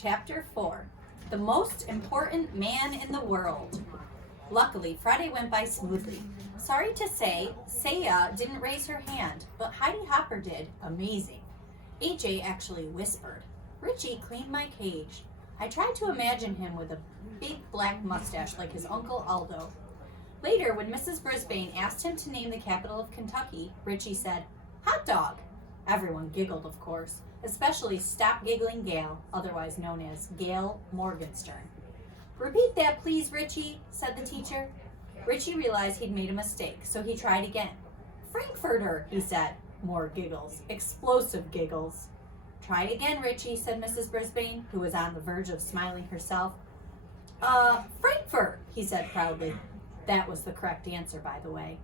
Chapter 4, The Most Important Man in the World. Luckily, Friday went by smoothly. Sorry to say, Saya didn't raise her hand, but Heidi Hopper did. Amazing. AJ actually whispered. Richie cleaned my cage. I tried to imagine him with a big black mustache like his Uncle Aldo. Later, when Mrs. Brisbane asked him to name the capital of Kentucky, Richie said, "Hot dog." Everyone giggled, of course, especially Stop Giggling Gail, otherwise known as Gail Morgenstern. "Repeat that, please, Richie," said the teacher. Richie realized he'd made a mistake, so he tried again. "Frankfurter," he said. More giggles. Explosive giggles. "Try again, Richie," said Mrs. Brisbane, who was on the verge of smiling herself. Frankfurt," he said proudly. That was the correct answer, by the way.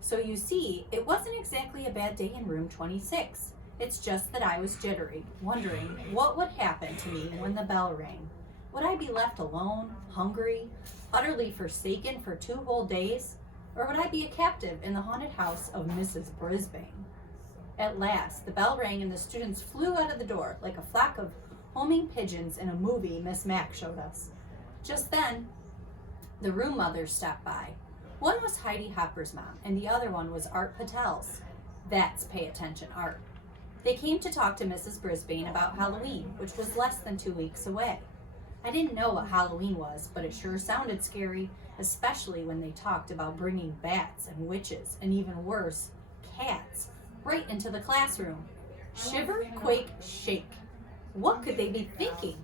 So you see, it wasn't exactly a bad day in room 26. It's just that I was jittery, wondering what would happen to me when the bell rang. Would I be left alone, hungry, utterly forsaken for 2 whole days? Or would I be a captive in the haunted house of Mrs. Brisbane? At last, the bell rang and the students flew out of the door like a flock of homing pigeons in a movie Miss Mack showed us. Just then, the room mothers stopped by. One was Heidi Hopper's mom, and the other one was Art Patel's. That's pay attention, Art. They came to talk to Mrs. Brisbane about Halloween, which was less than 2 weeks away. I didn't know what Halloween was, but it sure sounded scary, especially when they talked about bringing bats and witches, and even worse, cats, right into the classroom. Shiver, quake, shake. What could they be thinking?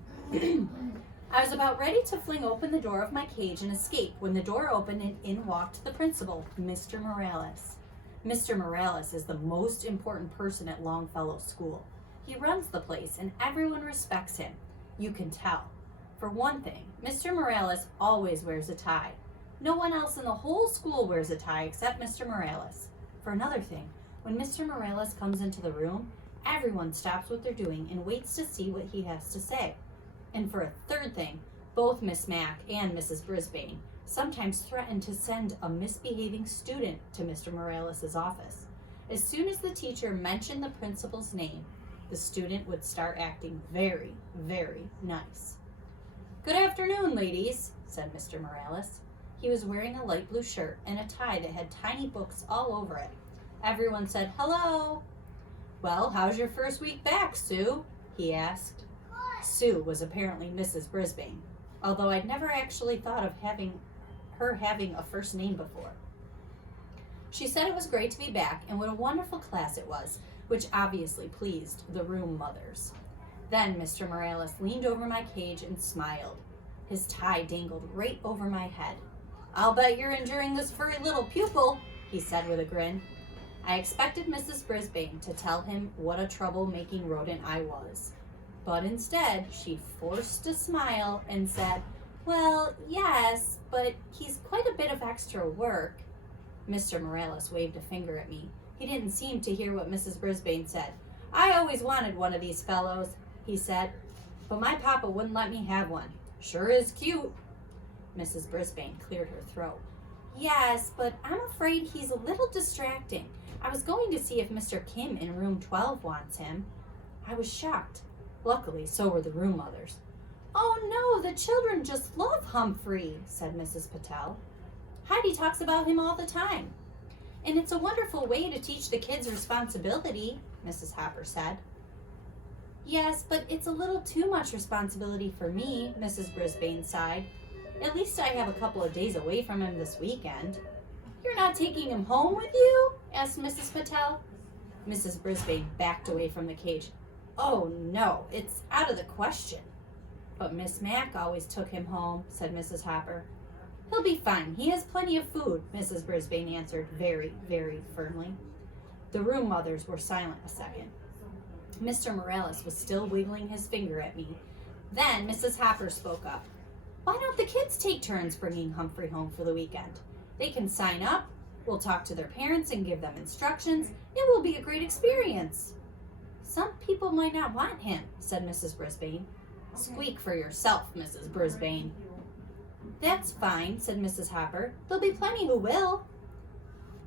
I was about ready to fling open the door of my cage and escape when the door opened and in walked the principal, Mr. Morales. Mr. Morales is the most important person at Longfellow School. He runs the place and everyone respects him. You can tell. For one thing, Mr. Morales always wears a tie. No one else in the whole school wears a tie except Mr. Morales. For another thing, when Mr. Morales comes into the room, everyone stops what they're doing and waits to see what he has to say. And for a third thing, both Miss Mack and Mrs. Brisbane sometimes threaten to send a misbehaving student to Mr. Morales' office. As soon as the teacher mentioned the principal's name, the student would start acting very, very nice. "Good afternoon, ladies," said Mr. Morales. He was wearing a light blue shirt and a tie that had tiny books all over it. Everyone said, "Hello." "Well, how's your first week back, Sue?" he asked. Sue was apparently Mrs. Brisbane, although I'd never actually thought of having a first name before. She said it was great to be back and what a wonderful class it was, which obviously pleased the room mothers. Then Mr. Morales leaned over my cage and smiled. His tie dangled right over my head. "I'll bet you're enduring this furry little pupil," he said with a grin. I expected Mrs. Brisbane to tell him what a troublemaking rodent I was. But instead, she forced a smile and said, "Well, yes, but he's quite a bit of extra work." Mr. Morales waved a finger at me. He didn't seem to hear what Mrs. Brisbane said. "I always wanted one of these fellows," he said, "but my papa wouldn't let me have one. Sure is cute." Mrs. Brisbane cleared her throat. "Yes, but I'm afraid he's a little distracting. I was going to see if Mr. Kim in room 12 wants him." I was shocked. Luckily, so were the room mothers. "Oh no, the children just love Humphrey," said Mrs. Patel. "Heidi talks about him all the time. And it's a wonderful way to teach the kids responsibility," Mrs. Hopper said. "Yes, but it's a little too much responsibility for me," Mrs. Brisbane sighed. "At least I have a couple of days away from him this weekend." "You're not taking him home with you?" asked Mrs. Patel. Mrs. Brisbane backed away from the cage. "Oh no, it's out of the question." "But Miss Mack always took him home," said Mrs. Hopper. "He'll be fine. He has plenty of food," Mrs. Brisbane answered very, very firmly. The room mothers were silent a second. Mr. Morales was still wiggling his finger at me. Then Mrs. Hopper spoke up. "Why don't the kids take turns bringing Humphrey home for the weekend? They can sign up. We'll talk to their parents and give them instructions. It will be a great experience." "Some people might not want him," said Mrs. Brisbane. "Squeak for yourself, Mrs. Brisbane." "That's fine," said Mrs. Hopper. "There'll be plenty who will."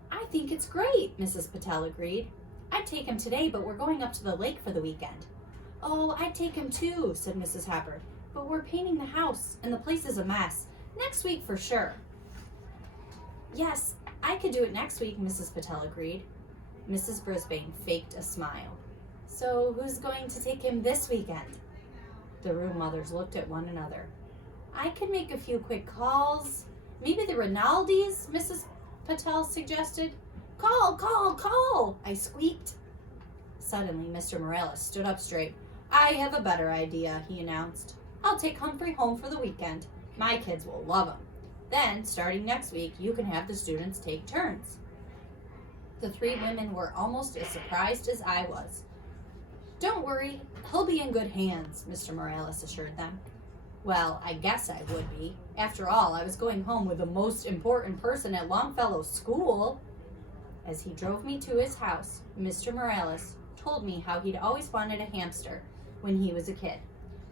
"I think it's great," Mrs. Patel agreed. "I'd take him today, but we're going up to the lake for the weekend." "Oh, I'd take him too," said Mrs. Hopper. "But we're painting the house, and the place is a mess. Next week for sure." "Yes, I could do it next week," Mrs. Patel agreed. Mrs. Brisbane faked a smile. "So who's going to take him this weekend?" The room mothers looked at one another. "I could make a few quick calls. Maybe the Rinaldis," Mrs. Patel suggested. "Call, call, call," I squeaked. Suddenly, Mr. Morales stood up straight. "I have a better idea," he announced. "I'll take Humphrey home for the weekend. My kids will love him. Then, starting next week, you can have the students take turns." The three women were almost as surprised as I was. "Don't worry, he'll be in good hands," Mr. Morales assured them. Well, I guess I would be. After all, I was going home with the most important person at Longfellow's school. As he drove me to his house, Mr. Morales told me how he'd always wanted a hamster when he was a kid.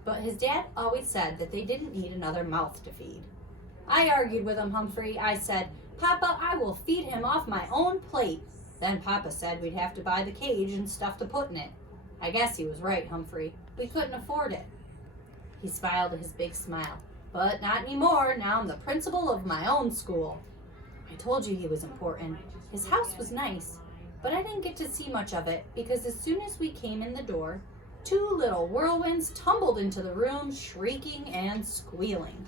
But his dad always said that they didn't need another mouth to feed. I argued with him, Humphrey. I said, "Papa, I will feed him off my own plate." Then Papa said we'd have to buy the cage and stuff to put in it. I guess he was right, Humphrey. We couldn't afford it. He smiled his big smile. "But not anymore. Now I'm the principal of my own school." I told you he was important. His house was nice, but I didn't get to see much of it because as soon as we came in the door, two little whirlwinds tumbled into the room, shrieking and squealing.